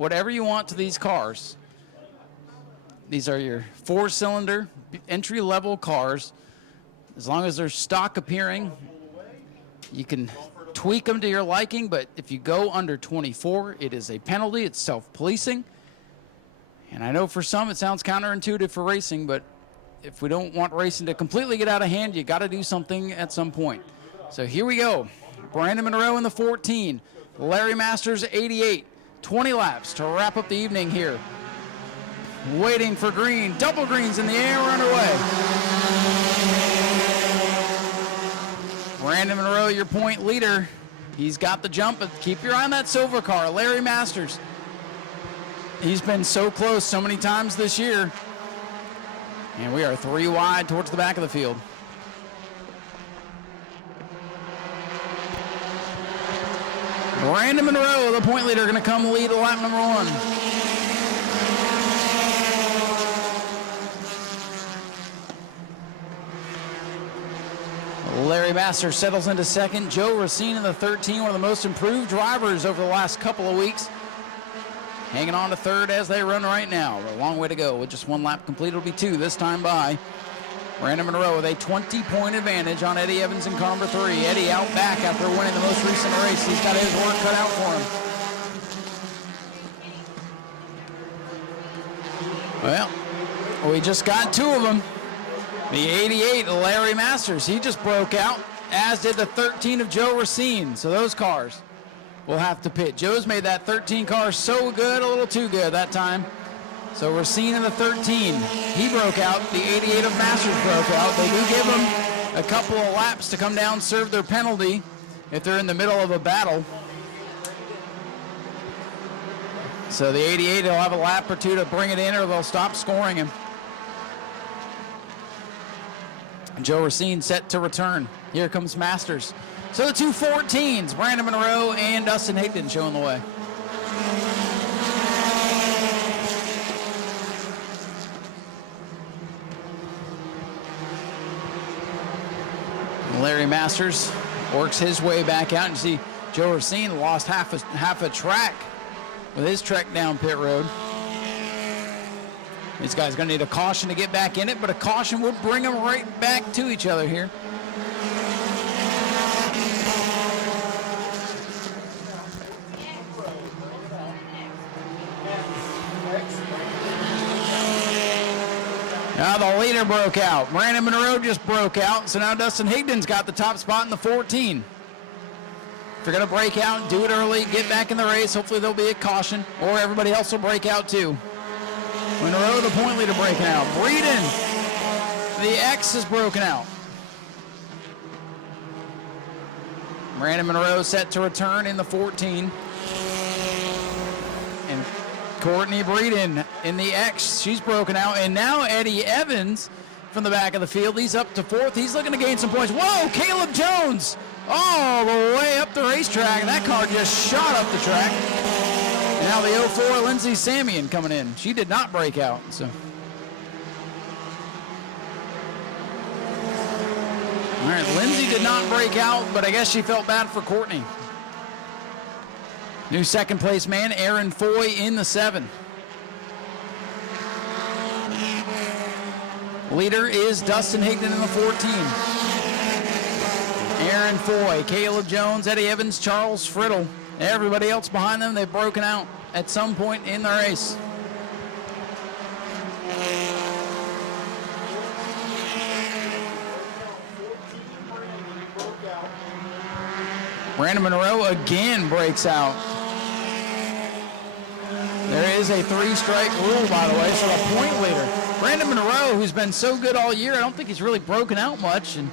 whatever you want to these cars. These are your 4-cylinder entry-level cars. As long as they're stock appearing, you can tweak them to your liking, but if you go under 24, it is a penalty. It's self-policing. And I know for some it sounds counterintuitive for racing, but if we don't want racing to completely get out of hand, you got to do something at some point. So here we go. Brandon Monroe in the 14, Larry Masters 88, 20 laps to wrap up the evening here. Waiting for green, double greens in the air, we're underway. Brandon Monroe, your point leader. He's got the jump, but keep your eye on that silver car, Larry Masters. He's been so close so many times this year. And we are 3 wide towards the back of the field. Brandon Monroe, the point leader, going to come lead lap number 1. Larry Masters settles into second. Joe Racine in the 13, one of the most improved drivers over the last couple of weeks. Hanging on to third as they run right now. A long way to go. With just 1 lap complete, it'll be 2 this time by. Brandon Monroe with a 20-point advantage on Eddie Evans in car number 3. Eddie out back after winning the most recent race. He's got his work cut out for him. Well, we just got 2 of them. The 88, Larry Masters, he just broke out, as did the 13 of Joe Racine. So those cars will have to pit. Joe's made that 13 car so good, a little too good that time. So Racine in the 13, he broke out. The 88 of Masters broke out. They do give them a couple of laps to come down, serve their penalty if they're in the middle of a battle. So the 88 will have a lap or 2 to bring it in, or they'll stop scoring him. Joe Racine set to return. Here comes Masters. So the 2 14s, Brandon Monroe and Dustin Higdon showing the way. Larry Masters works his way back out. And you see Joe Racine lost half a track with his trek down pit road. These guys going to need a caution to get back in it, but a caution would bring them right back to each other here. Now the leader broke out. Brandon Monroe just broke out, so now Dustin Higdon's got the top spot in the 14. If you're going to break out, do it early, get back in the race. Hopefully there'll be a caution, or everybody else will break out too. Monroe, the point leader, breaking out. Breeden, the X is broken out. Brandon Monroe set to return in the 14. And Courtney Breeden in the X, she's broken out. And now Eddie Evans from the back of the field. He's up to 4th. He's looking to gain some points. Whoa, Caleb Jones all the way up the racetrack. And that car just shot up the track. And now the 04 Lindsay Samian coming in. She did not break out. So. All right, Lindsay did not break out, but I guess she felt bad for Courtney. New second place man, Aaron Foy in the 7. Leader is Dustin Higdon in the 14. Aaron Foy, Caleb Jones, Eddie Evans, Charles Friddle. Everybody else behind them, they've broken out at some point in the race. Brandon Monroe again breaks out. There is a 3-strike rule, by the way, so the point leader. Brandon Monroe, who's been so good all year, I don't think he's really broken out much, and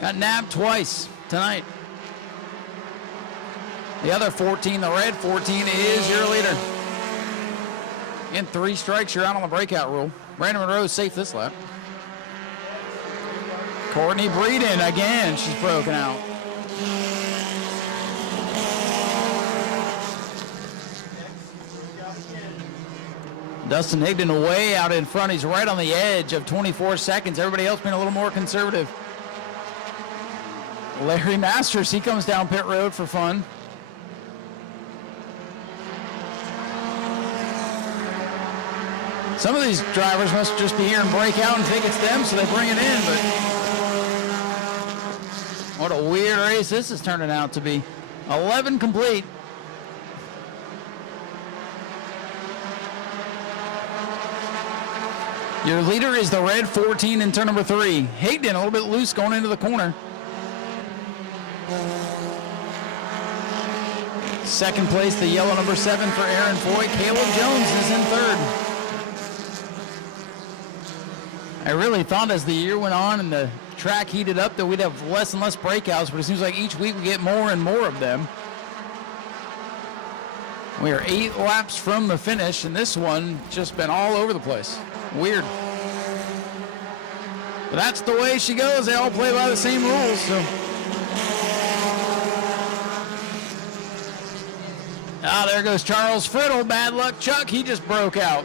got nabbed twice tonight. The other 14, the red 14, is your leader. In 3 strikes, you're out on the breakout rule. Brandon Monroe is safe this lap. Courtney Breeden, again, she's broken out. Dustin Higdon way out in front. He's right on the edge of 24 seconds. Everybody else being a little more conservative. Larry Masters, he comes down pit road for fun. Some of these drivers must just be here and break out and think it's them, so they bring it in, but what a weird race this is turning out to be. 11 complete. Your leader is the red 14 in turn number 3. Higdon a little bit loose going into the corner. Second place, the yellow number 7 for Aaron Foy. Caleb Jones is in third. I really thought as the year went on and the track heated up that we'd have less and less breakouts, but it seems like each week we get more and more of them. We are 8 laps from the finish, and this one just been all over the place. Weird. But that's the way she goes. They all play by the same rules, so. There goes Charles Friddle. Bad luck, Chuck. He just broke out.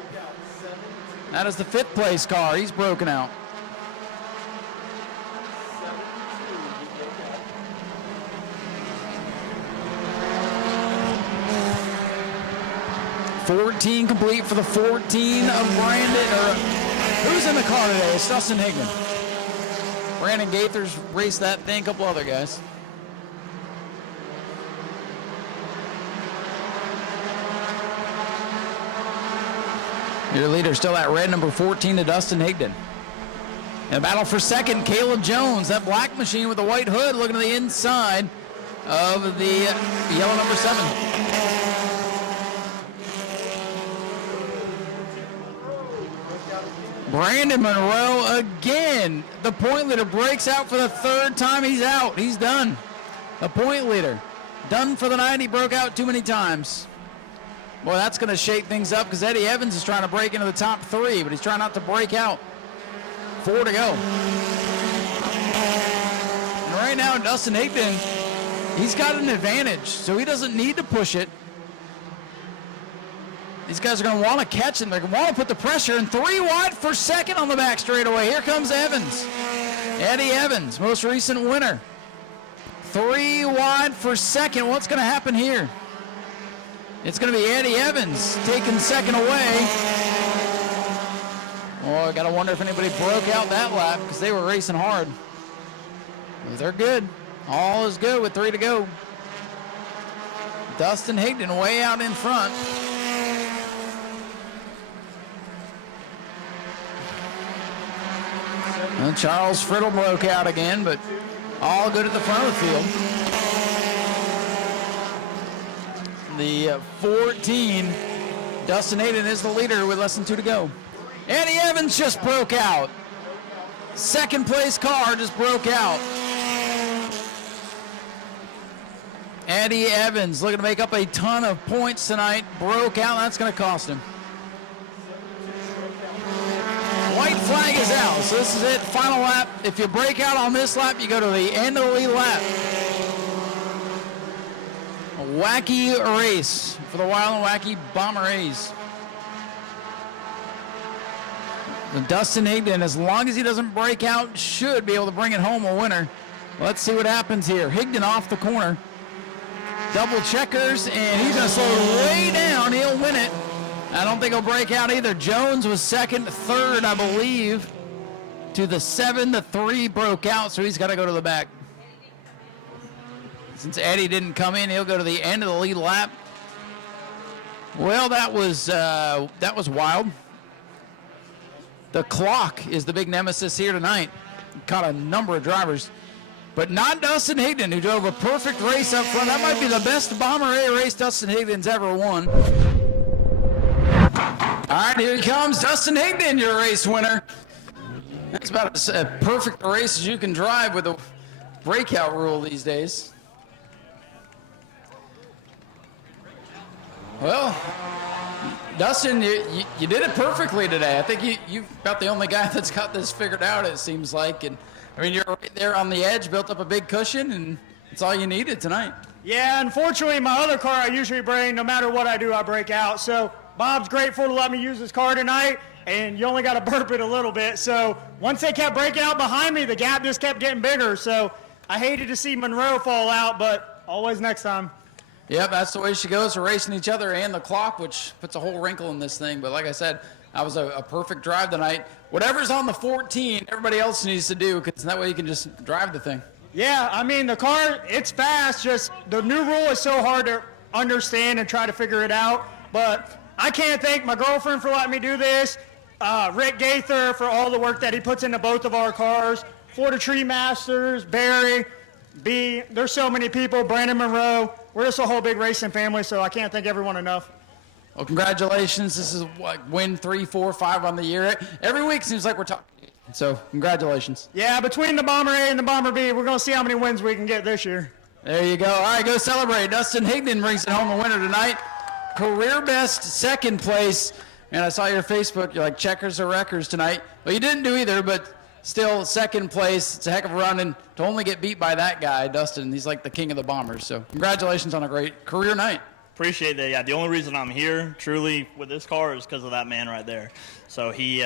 That is the 5th place car. He's broken out. $14 complete for the 14 of Brandon. Who's in the car today? It's Dustin Higdon. Brandon Gaithers raced that thing, a couple other guys. Your leader still at red, number 14 to Dustin Higdon. In a battle for second, Caleb Jones, that black machine with the white hood, looking to the inside of the yellow number 7. Brandon Monroe again. The point leader breaks out for the 3rd time. He's out. He's done. The point leader. Done for the night. He broke out too many times. Boy, that's going to shake things up because Eddie Evans is trying to break into the top 3, but he's trying not to break out. 4 to go. And right now, Dustin Higdon, he's got an advantage, so he doesn't need to push it. These guys are going to want to catch him. They're going to want to put the pressure, and 3 wide for second on the back straightaway. Here comes Evans. Eddie Evans, most recent winner. 3 wide for second. What's going to happen here? It's going to be Eddie Evans taking second away. Oh, I got to wonder if anybody broke out that lap because they were racing hard. They're good. All is good with 3 to go. Dustin Higdon way out in front. And Charles Friddle broke out again, but all good at the front of the field. The 14, Dustin Higdon is the leader with less than 2 to go. Eddie Evans just broke out. Second place car just broke out. Eddie Evans looking to make up a ton of points tonight. Broke out. That's going to cost him. White flag is out. So this is it. Final lap. If you break out on this lap, you go to the end of the lead lap. A wacky race for the Wild and Wacky Bomber A's. Dustin Higdon, as long as he doesn't break out, should be able to bring it home a winner. Let's see what happens here. Higdon off the corner. Double checkers, and he's going to slow way down. He'll win it. I don't think he'll break out either. Jones was second, third, I believe, to the 7. The 3 broke out, so he's got to go to the back. Since Eddie didn't come in, he'll go to the end of the lead lap. Well, that was wild. The clock is the big nemesis here tonight. Caught a number of drivers, but not Dustin Higdon, who drove a perfect race up front. That might be the best Bomber A race Dustin Higdon's ever won. All right, here he comes, Dustin Higdon, your race winner. That's about as perfect a race as you can drive with a breakout rule these days. Well, Dustin, you did it perfectly today. I think you're about the only guy that's got this figured out, it seems like. And I mean, you're right there on the edge, built up a big cushion, and it's all you needed tonight. Yeah, unfortunately, my other car, I usually bring, no matter what I do, I break out. So Bob's grateful to let me use his car tonight, and you only got to burp it a little bit. So once they kept breaking out behind me, the gap just kept getting bigger. So I hated to see Monroe fall out, but always next time. Yep, that's the way she goes. We're racing each other and the clock, which puts a whole wrinkle in this thing. But like I said, that was a perfect drive tonight. Whatever's on the 14, everybody else needs to do, because that way you can just drive the thing. Yeah, I mean, the car, it's fast. Just the new rule is so hard to understand and try to figure it out. But I can't thank my girlfriend for letting me do this, Rick Gaither for all the work that he puts into both of our cars, Florida Tree Masters, Barry, B. There's so many people, Brandon Monroe. We're just a whole big racing family, so I can't thank everyone enough. Well, congratulations. This is what, win 3, 4, 5 on the year. Every week seems like we're talking. So congratulations. Yeah, between the Bomber A and the Bomber B, we're going to see how many wins we can get this year. There you go. All right, go celebrate. Dustin Higdon brings it home a winner tonight. Career best second place. Man, I saw your Facebook. You're like checkers or wreckers tonight. Well, you didn't do either, but still second place. It's a heck of a run, and to only get beat by that guy, Dustin, he's like the king of the bombers. So congratulations on a great career night. Appreciate that. Yeah, the only reason I'm here, truly, with this car is because of that man right there. So he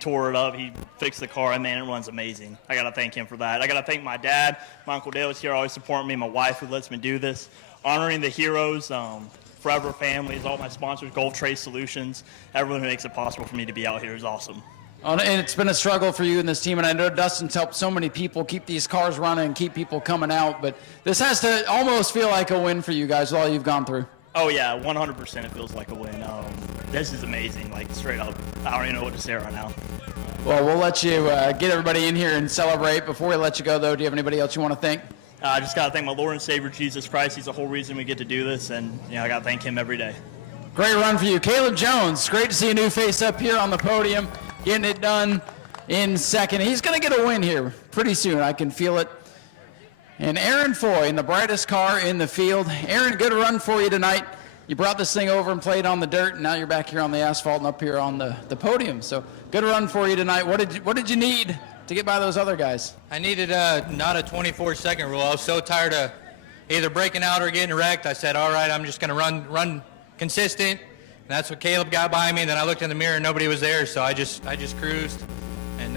tore it up. He fixed the car. Man, it runs amazing. I got to thank him for that. I got to thank my dad. My Uncle Dale is here, always supporting me. My wife, who lets me do this. Honoring the heroes, Forever Families, all my sponsors, Gulf Trade Solutions. Everyone who makes it possible for me to be out here is awesome. And it's been a struggle for you and this team, and I know Dustin's helped so many people keep these cars running and keep people coming out, but this has to almost feel like a win for you guys with all you've gone through. Oh, yeah, 100% it feels like a win. This is amazing, like, straight up. I don't even know what to say right now. Well, we'll let you get everybody in here and celebrate. Before we let you go, though, do you have anybody else you want to thank? I just got to thank my Lord and Savior, Jesus Christ. He's the whole reason we get to do this, and I got to thank him every day. Great run for you. Caleb Jones, great to see a new face up here on the podium, getting it done in second. He's going to get a win here pretty soon. I can feel it. And Aaron Foy in the brightest car in the field. Aaron, good run for you tonight. You brought this thing over and played on the dirt, and now you're back here on the asphalt and up here on the podium. So good run for you tonight. What did you need to get by those other guys? I needed not a 24-second rule. I was so tired of either breaking out or getting wrecked. I said, all right, I'm just going to run consistent. And that's what Caleb got by me. And then I looked in the mirror and nobody was there, so I just cruised. And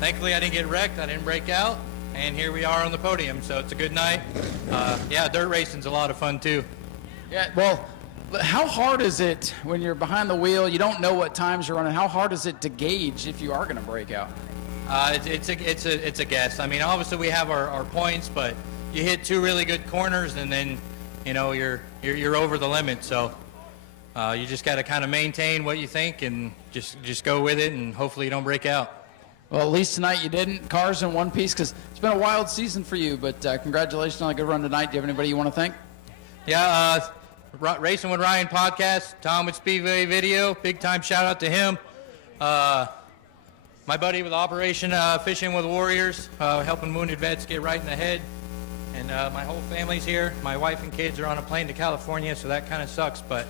thankfully I didn't get wrecked. I didn't break out. And here we are on the podium, so it's a good night. Yeah, dirt racing's a lot of fun too. Yeah, well, how hard is it when you're behind the wheel, you don't know what times you're running, how hard is it to gauge if you are going to break out? It's a guess. I mean, obviously we have our points, but you hit 2 really good corners and then, you're over the limit. So you just got to kind of maintain what you think and just go with it, and hopefully you don't break out. Well, at least tonight you didn't. Cars in one piece, because it's been a wild season for you, but congratulations on a good run tonight. Do you have anybody you want to thank? Yeah, Racing with Ryan podcast, Tom with Speedway Video, big time shout out to him. My buddy with Operation Fishing with Warriors, helping wounded vets get right in the head. And my whole family's here. My wife and kids are on a plane to California, so that kind of sucks, but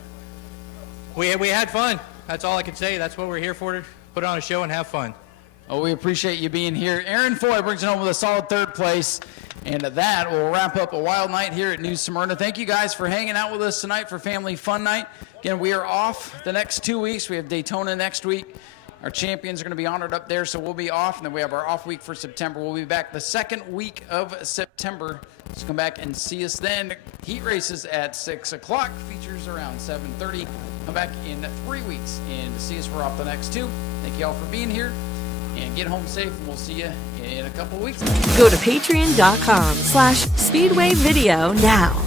we had fun. That's all I can say. That's what we're here for, to put on a show and have fun. Oh, we appreciate you being here. Aaron Foy brings it home with a solid third place. And that will wrap up a wild night here at New Smyrna. Thank you guys for hanging out with us tonight for Family Fun Night. Again, we are off the next 2 weeks. We have Daytona next week. Our champions are going to be honored up there, so we'll be off. And then we have our off week for September. We'll be back the second week of September. So come back and see us then. Heat races at 6 o'clock. Features around 7:30. Come back in 3 weeks and see us. We're off the next 2. Thank you all for being here. And get home safe, and we'll see you in a couple weeks. Go to patreon.com/Speedway Video now.